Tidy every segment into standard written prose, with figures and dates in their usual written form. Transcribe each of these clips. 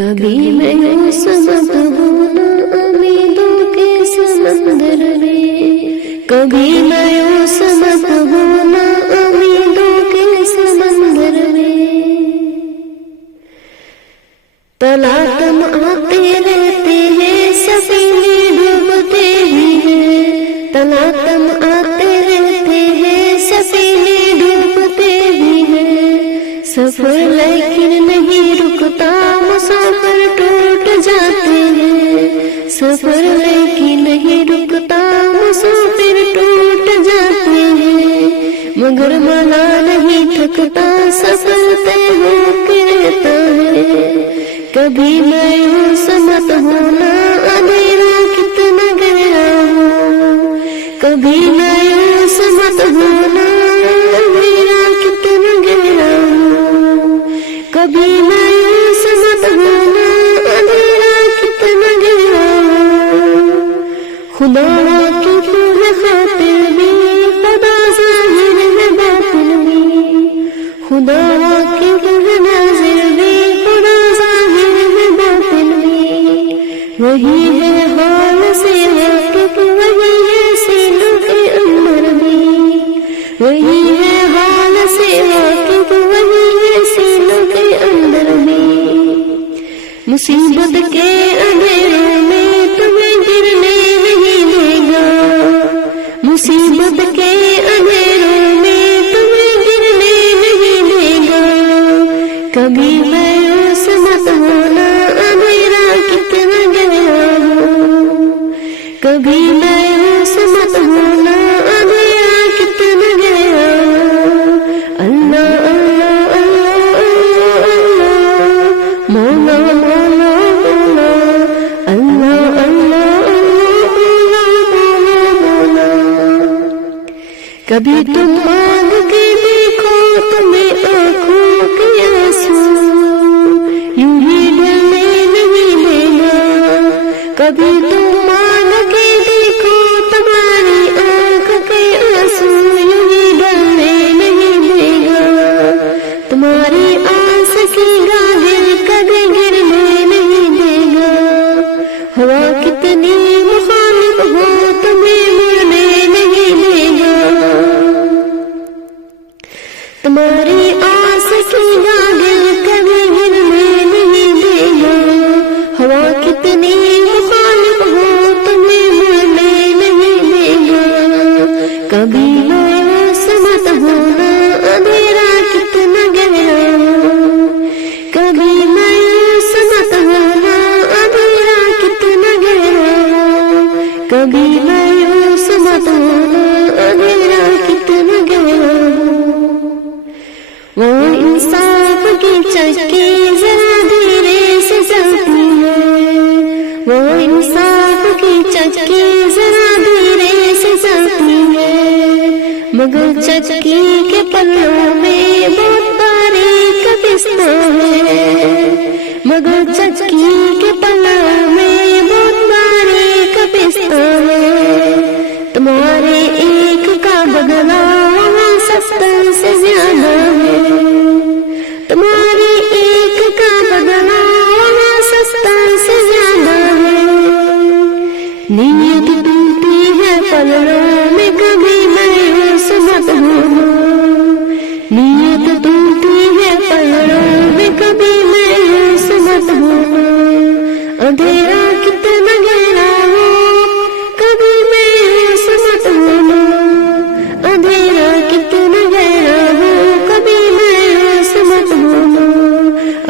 کبھی مایوس مت ہونا امیدوں کے سمندر میں، کبھی مایوس مت ہونا امیدوں کے سمندر میں، تلاطم آتے رہتے ہیں سفینے ڈوبتے بھی ہیں، تلاطم آتے رہتے ہیں سفینے ڈوبتے بھی ہیں، سفر لیکن نہیں رکتا مسافر ٹوٹ جاتے ہیں، سفر لیکن نہیں رکتا مسافر ٹوٹ جاتے ہیں، مگر ملا نہیں تھکتا سفر طے ہو کے رہتا ہے، کبھی مایوس مت ہونا اندھیرا کتنا گہرا ہو، کبھی مایوس مت ہونا اندھیرا کتنا گہرا ہو، کبھی مایوس مت ہونا اندھیرا کتنا گہرا ہو، خدا کی ہے خاطر بھی خدا ظاہر ہے باطن بھی، خدا کی ہے ناظر بھی خدا ظاہر ہے باطن بھی، وہی ہے حال سے واقف وہی ہے سینوں کے اندر بھی، وہی ہے حال سے واقف وہی ہے سینوں کے اندر بھی، مصیبت کے اندھیروں میں تمہیں گرنے نہیں دے گا، مصیبت کے اندھیروں میں تمہیں گرنے نہیں دے گا، کبھی مایوس مت ہونا اندھیرا کتنا گہرا ہو، کبھی مایوس مت ہونا اندھیرا کتنا گہرا ہو، اللہ اللہ اللہ اللہ مولا مولا مولا، اللہ اللہ اللہ مولا مولا، کبھی تم مانگ کے دیکھو تمہیں آنکھوں کے آنسو یوں ہی ڈلنے نہیں دے گا، کبھی تم مانگ کے دیکھو تمہاری آنکھ کے آنسو یوں ہی ڈلنے نہیں دے گا، تمہاری آس کی گاہر کبھی گرنے نہیں دے گا، ہوا کتنی مخالف ہو تمہیں مڑنے نہیں دے گا، تمہاری آس کی گاہر کبھی گرنے نہیں دے گا، ہوا کتنی مخالف ہو تمہیں مڑنے نہیں دے گا، کبھی مایوس مت ہونا اندھیرا کتنا گہرا ہو، کبھی مایوس مت ہونا اندھیرا کتنا گہرا ہو، کبھی مایوس مت ہونا اندھیرا کتنا گہرا ہو، وہ انصاف کی چکی ذرا دھیرے سے چلتی ہے، وہ انصاف کی چکی ذرا دھیرے سے چلتی ہے، مگر چکی کے پلوں میں بہت باریک پستہ ہے، مگر چکی کے پلوں میں بہت باریک پستہ ہے، تمہارے ایک کا بدلہ وہاں 70 سے زیادہ ہے، تمہاری ایک کا بدلہ وہاں 70 سے زیادہ ہے، نیت ٹوٹی ہے پلڑوں میں کبھی مایوس مت ہونا، نیت ٹوٹی ہے پلڑوں میں کبھی مایوس مت ہونا، اندھیرا کتنا گہرا ہو کبھی مایوس مت ہونا، اندھیرا کتنا گہرا ہو کبھی مایوس مت ہونا،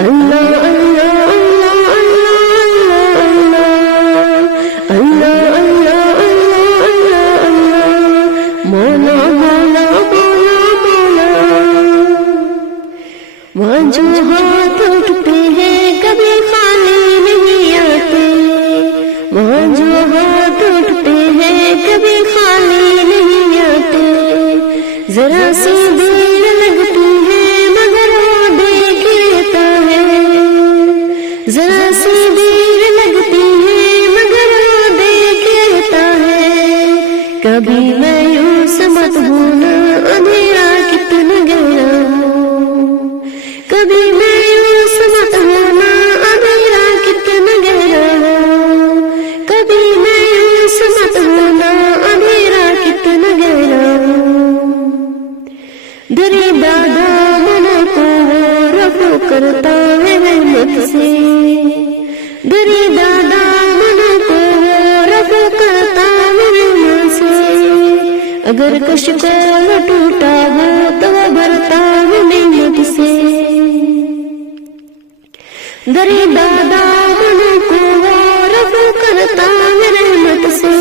اللہ اللہ اللہ اللہ اللہ اللہ اللہ اللہ اللہ مولا مولا مولا مولا، وہاں جو ہاتھ اٹھتے ہیں کبھی خالی نہیں آتے، وہاں جو ہاتھ اٹھتے ہیں کبھی خالی نہیں آتے، ذرا سی دیر لگتی ہے مگر وہ دیکھ لیتا ہے، ذرا سی دیر لگتی ہے مگر وہ دیکھ لیتا ہے، کبھی مایوس مت ہونا اندھیرا کتنا گہرا ہو، کبھی مایوس مت ہونا اندھیرا اگر کش کو نہ ٹوٹا ہو تو وہ بھرتا ہے نعمت سے، درے دادا منو کو رفع کرتا ہے رحمت سے،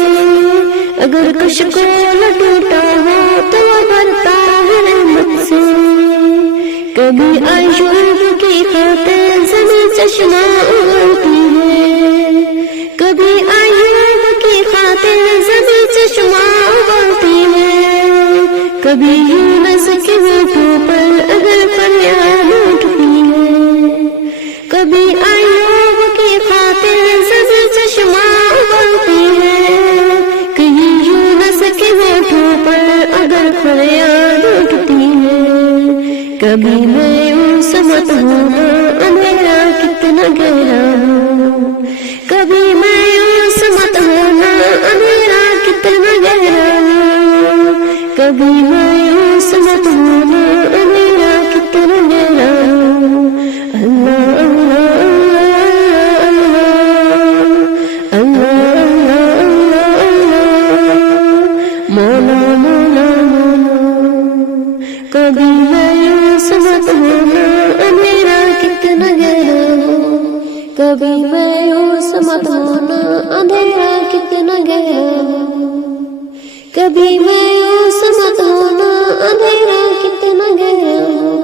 اگر کش کو نہ ٹوٹا ہو تو وہ بھرتا ہے رحمت سے، کبھی ایوب کی خاطر زمین چشمہ اگلتی ہے، کبھی ایوب کی خاطر زمین چشمہ اگلتی ہے، کبھی یونس کے ہونٹوں پر اگر فریاد اٹھتی ہے، کبھی ایوب کی خاطر زمین چشمہ اگلتی ہے، کہیں یونس کے ہونٹوں پر اگر فریاد اٹھتی ہے، کبھی مایوس مت ہونا اندھیرا کتنا گہرا ہو، کبھی مایوس مت ہونا اندھیرا کتنا گہرا ہو، کبھی مایوس مت ہونا اندھیرا کتنا گہرا ہو، اللہ اللہ اللہ اللہ مولا مولا مولا، کبھی مایوس مت ہونا اندھیرا کتنا گہرا ہو، کبھی مایوس مت ہونا اندھیرا کتنا گہرا ہو، کبھی مایوس مت ہونا اندھیرا کتنا گہرا ہو۔